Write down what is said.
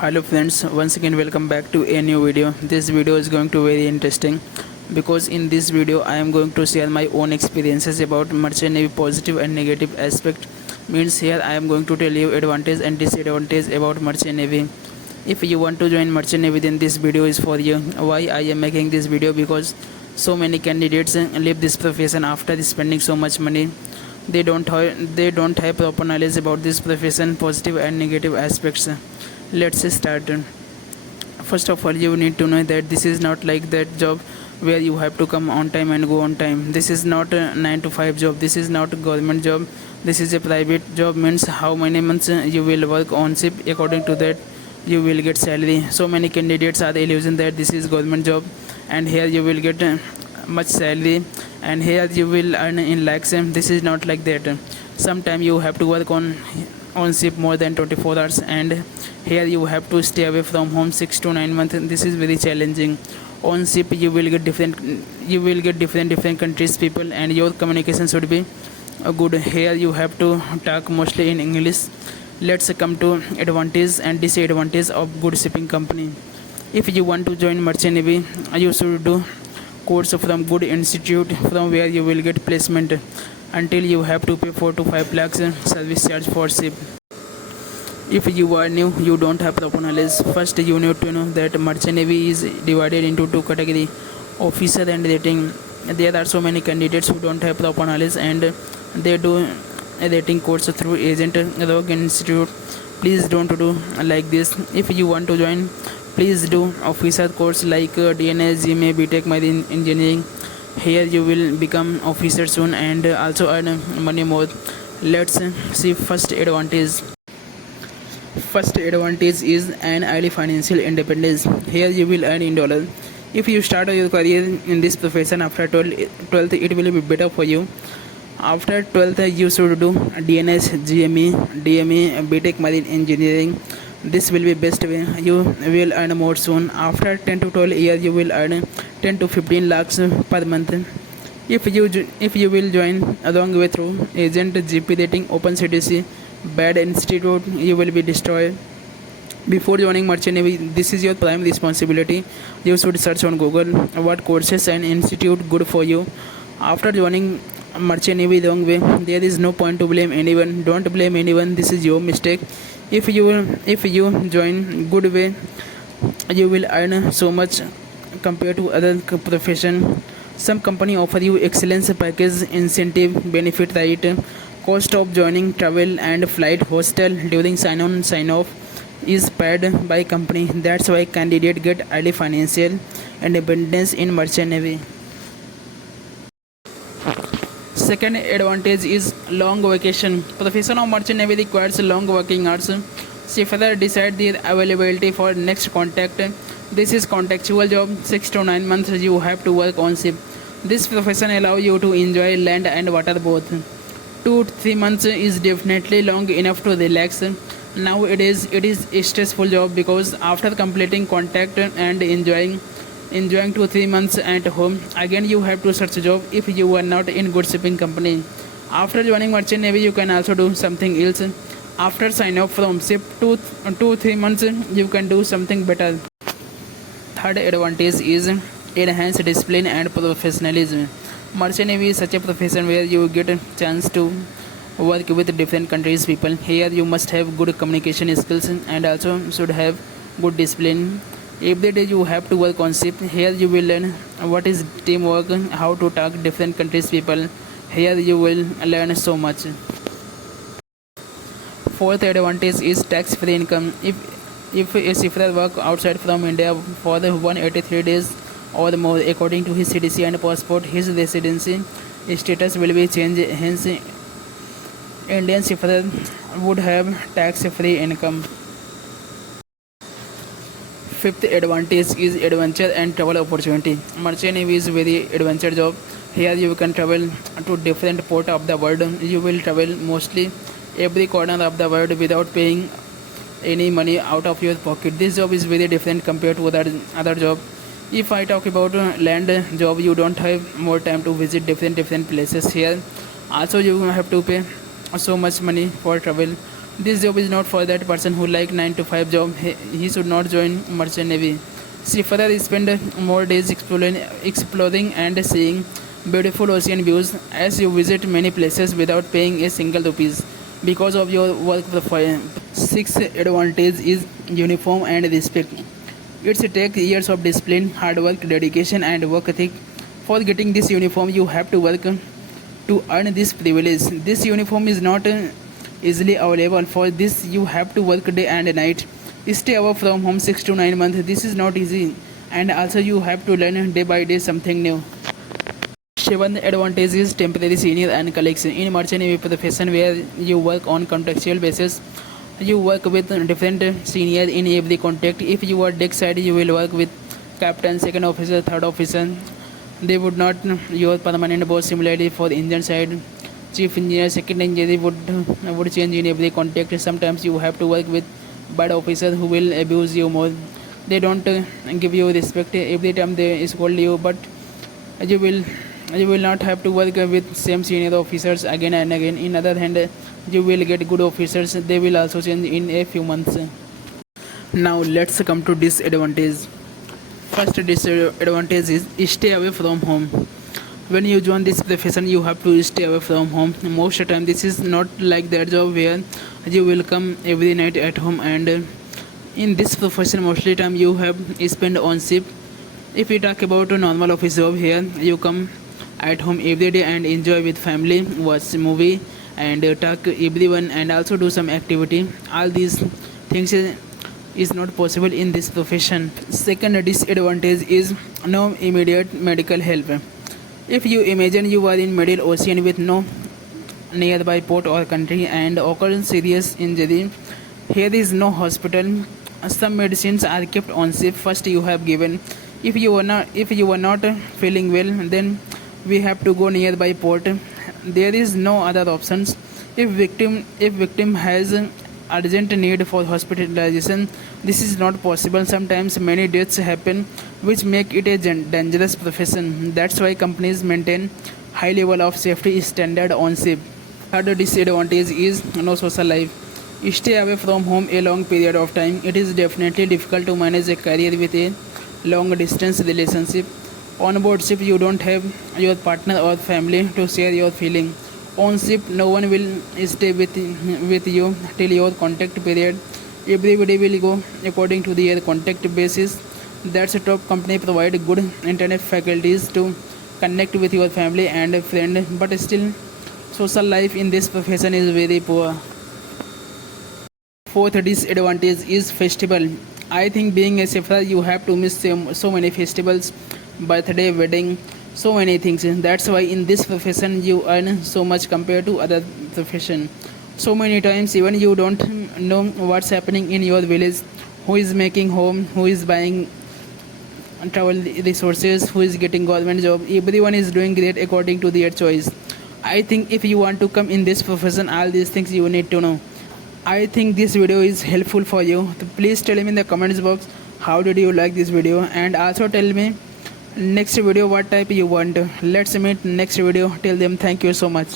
Hello friends, once again welcome back to a new video. This video is going to be very interesting because in this video I am going to share my own experiences about merchant navy positive and negative aspect. Means here I am going to tell you advantage and disadvantage about merchant navy. If you want to join merchant navy, then this video is for you. Why I am making this video? Because so many candidates leave this profession after spending so much money. They don't have proper knowledge about this profession, positive and negative aspects. Let's start. First of all, you need to know that this is not like that job where you have to come on time and go on time. This is not a 9 to 5 job. This is not a government job. This is a private job. Means how many months you will work on ship, according to that you will get salary. So many candidates are the illusion that this is government job and here you will get much salary and here you will earn in lakhs. This is not like that. Sometime you have to work on ship more than 24 hours and here you have to stay away from home 6 to 9 months. This is very challenging. On ship you will get different countries people and your communication should be good. Here you have to talk mostly in English. Let's come to advantage and disadvantage of good shipping company. If you want to join merchant navy, you should do course from good institute from where you will get placement. Until you have to pay 4 to 5 lakhs service charge for ship. If you are new, you don't have proper knowledge. First you need to know that merchant navy is divided into two category, officer and rating. There are so many candidates who don't have proper knowledge and they do a rating course through agent rogue institute. Please don't do like this. If you want to join, please do officer course like DNS, GMA, BTech, Marine Engineering. Here you will become officer soon and also earn money more. Let's see first advantage. First advantage is an early financial independence. Here you will earn in dollar. If you start your career in this profession after 12th, it will be better for you. After 12th, you should do DNS, GME, DME, BTech Marine Engineering. This will be best way. You will earn more soon. After 10 to 12 years, you will earn 10 to 15 lakhs per month. If you will join along way through agent, GP rating, open CTC, bad institute, you will be destroyed. Before joining merchant navy, this is your prime responsibility. You should search on Google what courses and institute good for you. After joining merchant navy wrong way, there is no point to blame anyone. Don't blame anyone. This is your mistake. If you join good way, you will earn so much compared to other profession. Some company offer you excellence package, incentive, benefit right. Cost of joining, travel and flight, hostel during sign on sign off is paid by company. That's why candidate get early financial independence in merchant navy. Second advantage is long vacation. Profession of merchant navy requires long working hours. Seafarer decide their availability for next contact. This is contractual job. 6 to 9 months you have to work on ship. This profession allow you to enjoy land and water both. 2 to 3 months is definitely long enough to relax. Nowadays it is a stressful job because after completing contact and enjoying 2 to 3 months at home, again you have to search a job if you are not in good shipping company. After joining merchant navy, you can also do something else. After sign off from ship 2 3 months, you can do something better. Third advantage is enhanced discipline and professionalism. Merchant navy is such a profession where you get a chance to work with different countries people. Here you must have good communication skills and also should have good discipline. Every day you have to work on ship. Here you will learn what is teamwork, how to talk different countries people. Here you will learn so much. Fourth advantage is tax-free income. If a seafarer work outside from India for the 183 days or more, according to his CTC and passport, his residency status will be changed. Hence, Indian seafarer would have tax-free income. Fifth advantage is adventure and travel opportunity. Merchant navy is very adventure job. Here you can travel to different port of the world. You will travel mostly every corner of the world without paying any money out of your pocket. This job is very different compared to other job. If I talk about land job, you don't have more time to visit different places. Here also you have to pay so much money for travel This job is not for that person who like 9 to 5 job. He should not join merchant navy. She further spend more days exploring and seeing beautiful ocean views as you visit many places without paying a single rupees because of your work profile. Sixth advantage is uniform and respect. It's take years of discipline, hard work, dedication, and work ethic. For getting this uniform, you have to work to earn this privilege. This uniform is not easily available. For this, you have to work day and night. Stay away from home 6 to 9 months. This is not easy, and also you have to learn day by day something new. Seventh advantage is temporary senior and colleagues. In merchant navy profession where you work on contractual basis, you work with different seniors in every contact. If you are deck side, you will work with captain, second officer, third officer. They would not your permanent boss. Similarly, for the engine side, chief engineer, second engineer would change in every contact. Sometimes you have to work with bad officers who will abuse you more. They don't give you respect every time they scold you, but you will you will not have to work with same senior officers again and again. In other hand, you will get good officers. They will also change in a few months. Now let's come to disadvantage. First disadvantage is stay away from home. When you join this profession, you have to stay away from home. Most of the time, this is not like that job where you will come every night at home. And in this profession, mostly time you have spent on ship. If we talk about a normal office job here, you come at home every day and enjoy with family, watch movie, and talk everyone, and also do some activity. All these things is not possible in this profession. Second disadvantage is no immediate medical help. If you imagine you are in middle ocean with no nearby port or country and occur serious injury, here is no hospital. Some medicines are kept on ship. First you have given. If you are not feeling well, then we have to go nearby port. There is no other options. If victim has urgent need for hospitalization, this is not possible. Sometimes many deaths happen, which make it a dangerous profession. That's why companies maintain high level of safety standard on ship. Third disadvantage is no social life. Stay away from home a long period of time. It is definitely difficult to manage a career with a long distance relationship. On board ship, you don't have your partner or family to share your feeling. On ship, no one will stay with you till your contact period. Everybody will go according to their contact basis. That's a top company provide good internet faculties to connect with your family and friend, but still social life in this profession is very poor. Fourth disadvantage is festival. I think being a seafarer, you have to miss so many festivals, birthday, wedding, so many things. That's why in this profession you earn so much compared to other profession. So many times even you don't know what's happening in your village, who is making home, who is buying travel resources, who is getting government job. Everyone is doing great according to their choice. I think if you want to come in this profession, all these things you need to know. I think this video is helpful for you. So please tell me in the comments box how did you like this video, and also tell me next video what type you want. Let's meet next video. Till then, thank you so much.